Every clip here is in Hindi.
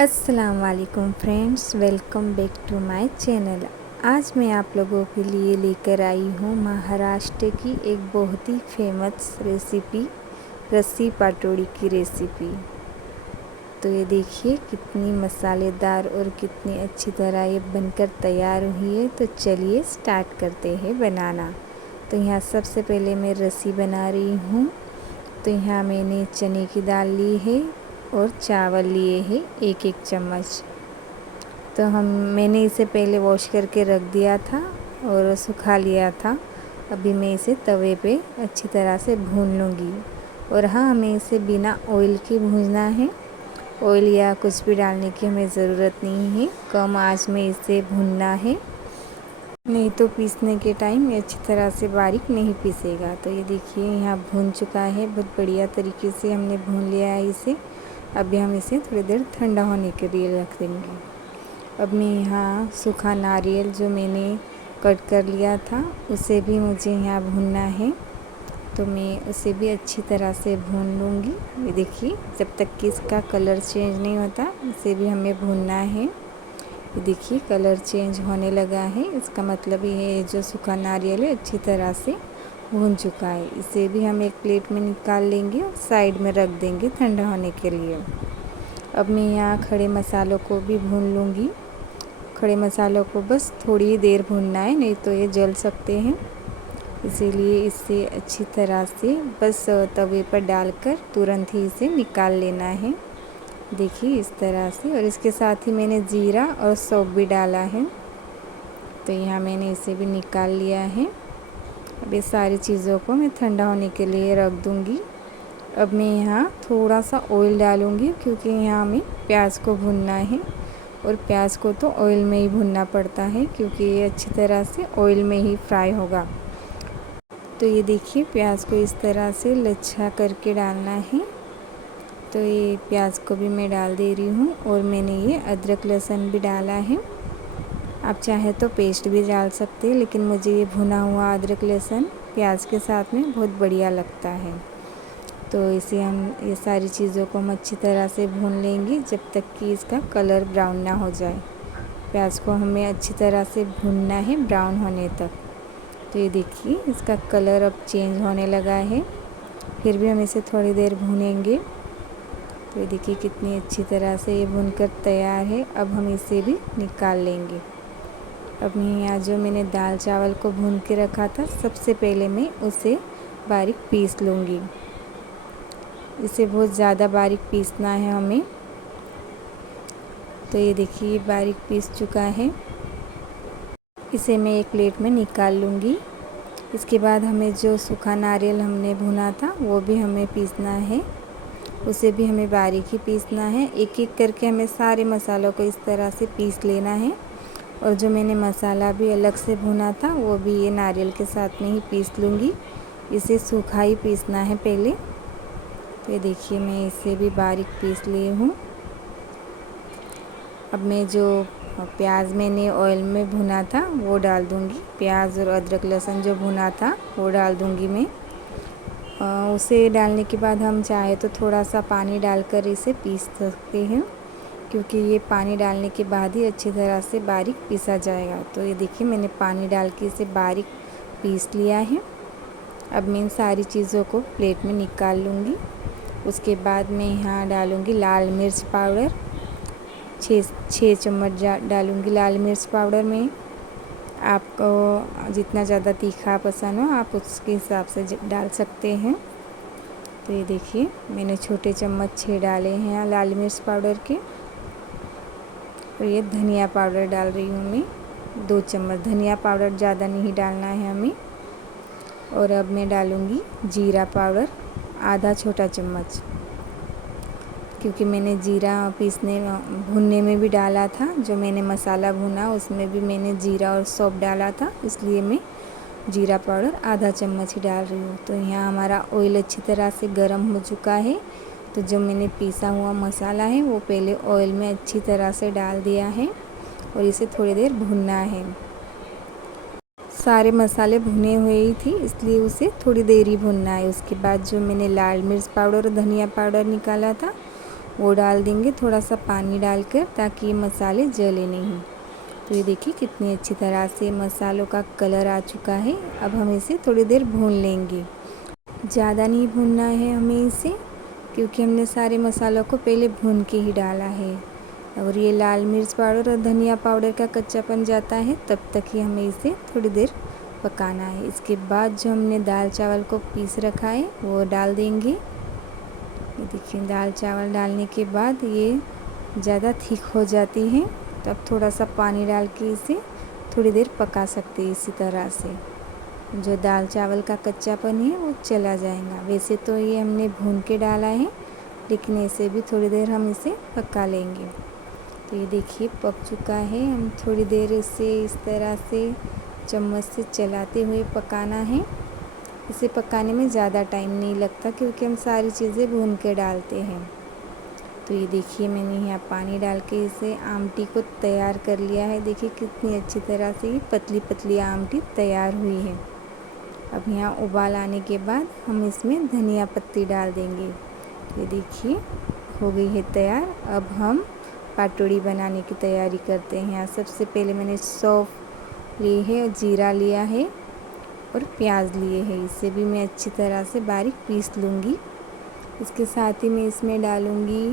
अस्सलाम वालेकुम friends, welcome back to my channel. आज मैं आप लोगों के लिए लेकर आई हूँ महाराष्ट्र की एक बहुत ही फेमस रेसिपी, रस्सी पाटोड़ी की रेसिपी। तो ये देखिए कितनी मसालेदार और कितनी अच्छी तरह ये बनकर तैयार हुई है। तो चलिए स्टार्ट करते हैं बनाना। तो यहाँ सबसे पहले मैं रस्सी बना रही हूँ। तो यहाँ मैंने चने की दाल ली है और चावल लिए हैं 1-1 चम्मच। तो मैंने इसे पहले वॉश करके रख दिया था और सुखा लिया था। अभी मैं इसे तवे पे अच्छी तरह से भून लूँगी। और हाँ, हमें इसे बिना ऑयल के भूनना है। ऑयल या कुछ भी डालने की हमें ज़रूरत नहीं है। कम आंच में इसे भूनना है, नहीं तो पीसने के टाइम ये अच्छी तरह से बारीक नहीं पीसेगा। तो ये देखिए यहाँ भून चुका है, बहुत बढ़िया तरीके से हमने भून लिया है इसे। अभी हम इसे थोड़ी देर ठंडा होने के लिए रख देंगे। अब मैं यहाँ सूखा नारियल जो मैंने कट कर लिया था उसे भी मुझे यहाँ भूनना है। तो मैं उसे भी अच्छी तरह से भून लूँगी। ये देखिए जब तक कि इसका कलर चेंज नहीं होता इसे भी हमें भूनना है। ये देखिए कलर चेंज होने लगा है, इसका मतलब ये है जो सूखा नारियल है अच्छी तरह से भून चुका है। इसे भी हम एक प्लेट में निकाल लेंगे और साइड में रख देंगे ठंडा होने के लिए। अब मैं यहाँ खड़े मसालों को भी भून लूँगी। खड़े मसालों को बस थोड़ी ही देर भूनना है, नहीं तो ये जल सकते हैं। इसीलिए इसे अच्छी तरह से बस तवे पर डालकर तुरंत ही इसे निकाल लेना है। देखिए इस तरह से। और इसके साथ ही मैंने जीरा और सौंफ भी डाला है। तो यहाँ मैंने इसे भी निकाल लिया है। अब ये सारी चीज़ों को मैं ठंडा होने के लिए रख दूँगी। अब मैं यहाँ थोड़ा सा ऑयल डालूँगी क्योंकि यहाँ हमें प्याज को भूनना है और प्याज को तो ऑयल में ही भूनना पड़ता है क्योंकि ये अच्छी तरह से ऑयल में ही फ्राई होगा। तो ये देखिए प्याज को इस तरह से लच्छा करके डालना है। तो ये प्याज को भी मैं डाल दे रही हूँ और मैंने ये अदरक लहसुन भी डाला है। आप चाहे तो पेस्ट भी डाल सकते हैं, लेकिन मुझे ये भुना हुआ अदरक लहसुन प्याज के साथ में बहुत बढ़िया लगता है। तो इसे हम ये सारी चीज़ों को हम अच्छी तरह से भून लेंगे जब तक कि इसका कलर ब्राउन ना हो जाए। प्याज को हमें अच्छी तरह से भूनना है ब्राउन होने तक। तो ये देखिए इसका कलर अब चेंज होने लगा है, फिर भी हम इसे थोड़ी देर भूनेंगे। तो ये देखिए कितनी अच्छी तरह से ये भुनकर तैयार है। अब हम इसे भी निकाल लेंगे। अब मैं यहाँ जो मैंने दाल चावल को भून के रखा था सबसे पहले मैं उसे बारीक पीस लूँगी। इसे बहुत ज़्यादा बारीक पीसना है हमें। तो ये देखिए बारीक पीस चुका है। इसे मैं एक प्लेट में निकाल लूँगी। इसके बाद हमें जो सूखा नारियल हमने भुना था वो भी हमें पीसना है, उसे भी हमें बारीक ही पीसना है। एक एक करके हमें सारे मसालों को इस तरह से पीस लेना है। और जो मैंने मसाला भी अलग से भुना था वो भी ये नारियल के साथ में ही पीस लूँगी। इसे सूखा ही पीसना है पहले। तो ये देखिए मैं इसे भी बारीक पीस ली हूँ। अब मैं जो प्याज मैंने ऑयल में भुना था वो डाल दूँगी। प्याज और अदरक लहसुन जो भुना था वो डाल दूँगी मैं। उसे डालने के बाद हम चाहे तो थोड़ा सा पानी डालकर इसे पीस सकते हैं, क्योंकि ये पानी डालने के बाद ही अच्छी तरह से बारीक पीसा जाएगा। तो ये देखिए मैंने पानी डाल के इसे बारीक पीस लिया है। अब मैं इन सारी चीज़ों को प्लेट में निकाल लूँगी। उसके बाद मैं यहाँ डालूँगी लाल मिर्च पाउडर। 6 चम्मच डालूँगी लाल मिर्च पाउडर में। आपको जितना ज़्यादा तीखा पसंद हो आप उसके हिसाब से डाल सकते हैं। तो ये देखिए मैंने छोटे चम्मच 6 डाले हैं लाल मिर्च पाउडर के। और ये धनिया पाउडर डाल रही हूँ मैं 2 चम्मच। धनिया पाउडर ज़्यादा नहीं डालना है हमें। और अब मैं डालूँगी जीरा पाउडर आधा छोटा चम्मच, क्योंकि मैंने जीरा भुनने में भी डाला था। जो मैंने मसाला भुना उसमें भी मैंने जीरा और सौंफ डाला था, इसलिए मैं जीरा पाउडर आधा चम्मच ही डाल रही हूँ। तो यहाँ हमारा ऑयल अच्छी तरह से गर्म हो चुका है। तो जो मैंने पीसा हुआ मसाला है वो पहले ऑयल में अच्छी तरह से डाल दिया है और इसे थोड़ी देर भुनना है। सारे मसाले भुने हुए ही थी, इसलिए उसे थोड़ी देर ही भुनना है। उसके बाद जो मैंने लाल मिर्च पाउडर और धनिया पाउडर निकाला था वो डाल देंगे थोड़ा सा पानी डालकर, ताकि ये मसाले जले नहीं। तो ये देखिए कितनी अच्छी तरह से मसालों का कलर आ चुका है। अब हम इसे थोड़ी देर भून लेंगे। ज़्यादा नहीं भूनना है हमें इसे, क्योंकि हमने सारे मसालों को पहले भून के ही डाला है। और ये लाल मिर्च पाउडर और धनिया पाउडर का कच्चापन जाता है तब तक ही हमें इसे थोड़ी देर पकाना है। इसके बाद जो हमने दाल चावल को पीस रखा है वो डाल देंगे। ये देखिए दाल चावल डालने के बाद ये ज़्यादा थिक हो जाती है, तो अब थोड़ा सा पानी डाल के इसे थोड़ी देर पका सकते हैं। इसी तरह से जो दाल चावल का कच्चापन है वो चला जाएगा। वैसे तो ये हमने भून के डाला है, लेकिन ऐसे भी थोड़ी देर हम इसे पका लेंगे। तो ये देखिए पक चुका है। हम थोड़ी देर इसे इस तरह से चम्मच से चलाते हुए पकाना है। इसे पकाने में ज़्यादा टाइम नहीं लगता, क्योंकि हम सारी चीज़ें भून के डालते हैं। तो ये देखिए मैंने यहाँ पानी डाल के इसे आमटी को तैयार कर लिया है। देखिए कितनी अच्छी तरह से ये पतली पतली आमटी तैयार हुई है। अब यहाँ उबाल आने के बाद हम इसमें धनिया पत्ती डाल देंगे। ये देखिए हो गई है तैयार। अब हम पाटोड़ी बनाने की तैयारी करते हैं। यहाँ सबसे पहले मैंने सौंफ ली है और जीरा लिया है और प्याज लिए हैं। इसे भी मैं अच्छी तरह से बारीक पीस लूँगी। इसके साथ ही मैं इसमें डालूँगी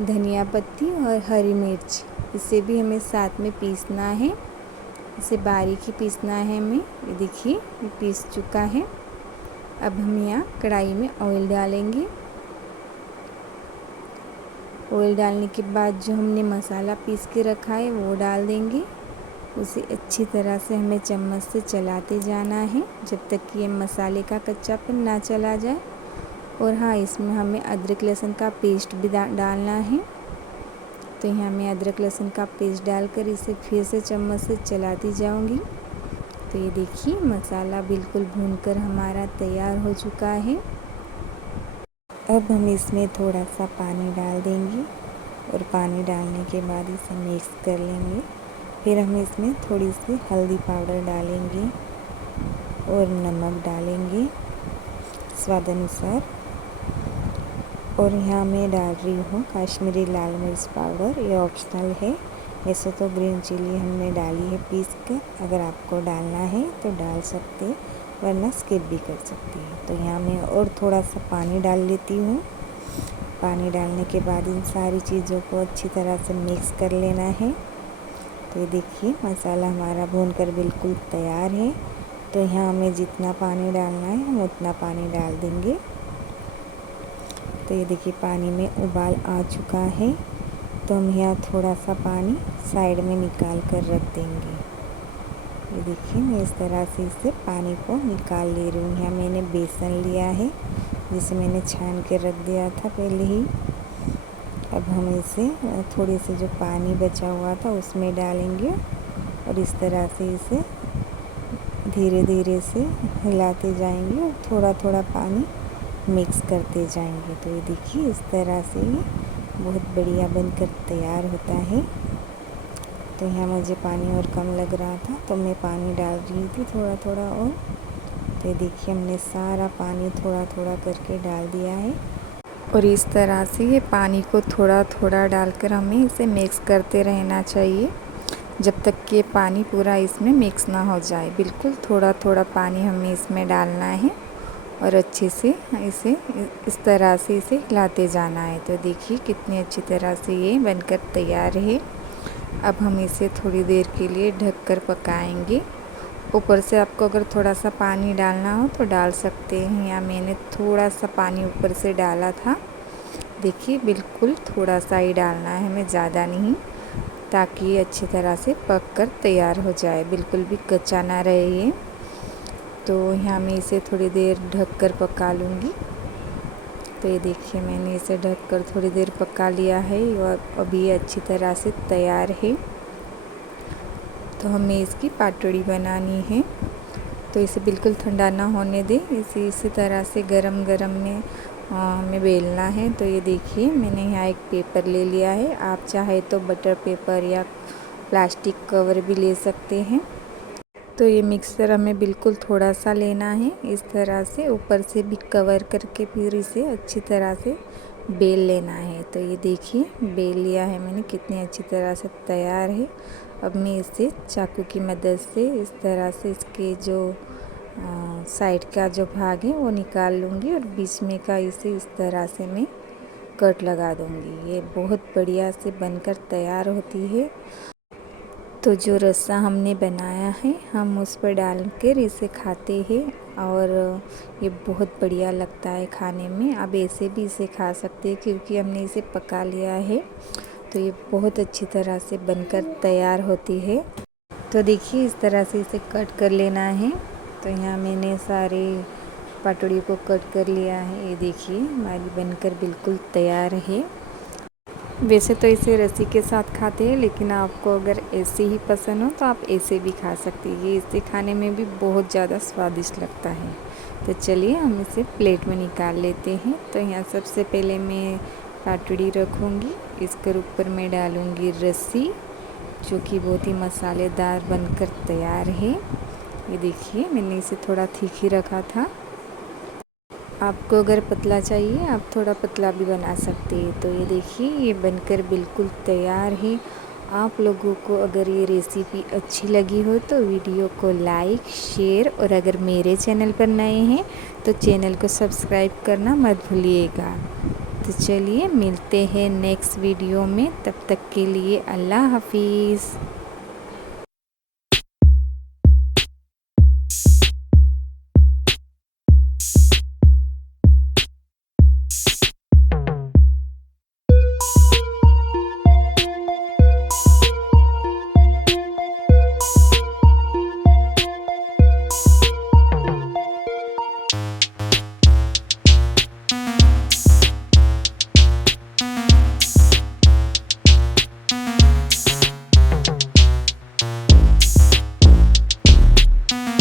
धनिया पत्ती और हरी मिर्च। इसे भी हमें साथ में पीसना है। इसे बारीक ही पीसना है हमें। ये देखिए ये पीस चुका है। अब हम यहाँ कढ़ाई में ऑयल डालेंगे। ऑयल डालने के बाद जो हमने मसाला पीस के रखा है वो डाल देंगे। उसे अच्छी तरह से हमें चम्मच से चलाते जाना है, जब तक कि ये मसाले का कच्चापन ना चला जाए। और हाँ, इसमें हमें अदरक लहसुन का पेस्ट भी डालना है। तो यहाँ मैं अदरक लहसुन का पेस्ट डालकर इसे फिर से चम्मच से चलाती जाऊँगी। तो ये देखिए मसाला बिल्कुल भूनकर हमारा तैयार हो चुका है। अब हम इसमें थोड़ा सा पानी डाल देंगे और पानी डालने के बाद इसे मिक्स कर लेंगे। फिर हम इसमें थोड़ी सी हल्दी पाउडर डालेंगे और नमक डालेंगे स्वाद अनुसार। और यहाँ मैं डाल रही हूँ कश्मीरी लाल मिर्च पाउडर, ये ऑप्शनल है। वैसे तो ग्रीन चिली हमने डाली है पीस कर, अगर आपको डालना है तो डाल सकते हैं, वरना स्किप भी कर सकती है। तो यहाँ मैं और थोड़ा सा पानी डाल लेती हूँ। पानी डालने के बाद इन सारी चीज़ों को अच्छी तरह से मिक्स कर लेना है। तो ये देखिए मसाला हमारा भूनकर बिल्कुल तैयार है। तो यहाँ हमें जितना पानी डालना है हम उतना पानी डाल देंगे। तो ये देखिए पानी में उबाल आ चुका है। तो हम यहाँ थोड़ा सा पानी साइड में निकाल कर रख देंगे। ये देखिए मैं इस तरह से इससे पानी को निकाल ले रही हूँ। यहाँ मैंने बेसन लिया है, जिसे मैंने छान के रख दिया था पहले ही। अब हम इसे थोड़े से जो पानी बचा हुआ था उसमें डालेंगे और इस तरह से इसे धीरे धीरे से हिलाते जाएंगे और थोड़ा थोड़ा पानी मिक्स करते जाएंगे। तो ये देखिए इस तरह से ये बहुत बढ़िया बनकर तैयार होता है। तो यहाँ मुझे पानी और कम लग रहा था, तो मैं पानी डाल रही थी थोड़ा थोड़ा और। तो ये देखिए हमने सारा पानी थोड़ा थोड़ा करके डाल दिया है और इस तरह से ये पानी को थोड़ा थोड़ा डालकर हमें इसे मिक्स करते रहना चाहिए, जब तक कि पानी पूरा इसमें मिक्स ना हो जाए। बिल्कुल थोड़ा थोड़ा पानी हमें इसमें डालना है और अच्छे से इसे इस तरह से इसे हिलाते जाना है। तो देखिए कितनी अच्छी तरह से ये बनकर तैयार है। अब हम इसे थोड़ी देर के लिए ढककर पकाएंगे। ऊपर से आपको अगर थोड़ा सा पानी डालना हो तो डाल सकते हैं। या मैंने थोड़ा सा पानी ऊपर से डाला था। देखिए बिल्कुल थोड़ा सा ही डालना है हमें, ज़्यादा नहीं, ताकि ये अच्छी तरह से पक कर तैयार हो जाए, बिल्कुल भी कच्चा ना रहे ये। तो यहाँ मैं इसे थोड़ी देर ढक कर पका लूँगी। तो ये देखिए मैंने इसे ढक कर थोड़ी देर पका लिया है और अभी ये अच्छी तरह से तैयार है। तो हमें इसकी पाटोड़ी बनानी है। तो इसे बिल्कुल ठंडा ना होने दें, इसी तरह से गरम गरम में हमें बेलना है। तो ये देखिए मैंने यहाँ एक पेपर ले लिया है। आप चाहे तो बटर पेपर या प्लास्टिक कवर भी ले सकते हैं। तो ये मिक्सर हमें बिल्कुल थोड़ा सा लेना है, इस तरह से ऊपर से भी कवर करके फिर इसे अच्छी तरह से बेल लेना है। तो ये देखिए बेल लिया है मैंने, कितनी अच्छी तरह से तैयार है। अब मैं इसे चाकू की मदद से इस तरह से इसके जो साइड का जो भाग है वो निकाल लूँगी और बीच में का इसे इस तरह से मैं कट लगा दूँगी। ये बहुत बढ़िया से बनकर तैयार होती है। तो जो रस्सा हमने बनाया है हम उस पर डाल कर इसे खाते हैं और ये बहुत बढ़िया लगता है खाने में। आप ऐसे भी इसे खा सकते हैं क्योंकि हमने इसे पका लिया है, तो ये बहुत अच्छी तरह से बनकर तैयार होती है। तो देखिए इस तरह से इसे कट कर लेना है। तो यहाँ मैंने सारे पाटोड़ी को कट कर लिया है। ये देखिए हमारी बनकर बिल्कुल तैयार है। वैसे तो इसे रस्सी के साथ खाते हैं, लेकिन आपको अगर ऐसे ही पसंद हो तो आप ऐसे भी खा सकते हैं। ये इसे खाने में भी बहुत ज़्यादा स्वादिष्ट लगता है। तो चलिए हम इसे प्लेट में निकाल लेते हैं। तो यहाँ सबसे पहले मैं पाटड़ी रखूँगी, इसके ऊपर मैं डालूँगी रस्सी, जो कि बहुत ही मसालेदार बनकर तैयार है। ये देखिए मैंने इसे थोड़ा ठीक ही रखा था। आपको अगर पतला चाहिए आप थोड़ा पतला भी बना सकते हैं। तो ये देखिए ये बनकर बिल्कुल तैयार है। आप लोगों को अगर ये रेसिपी अच्छी लगी हो तो वीडियो को लाइक, शेयर और अगर मेरे चैनल पर नए हैं तो चैनल को सब्सक्राइब करना मत भूलिएगा। तो चलिए मिलते हैं नेक्स्ट वीडियो में, तब तक के लिए अल्लाह हाफिज़।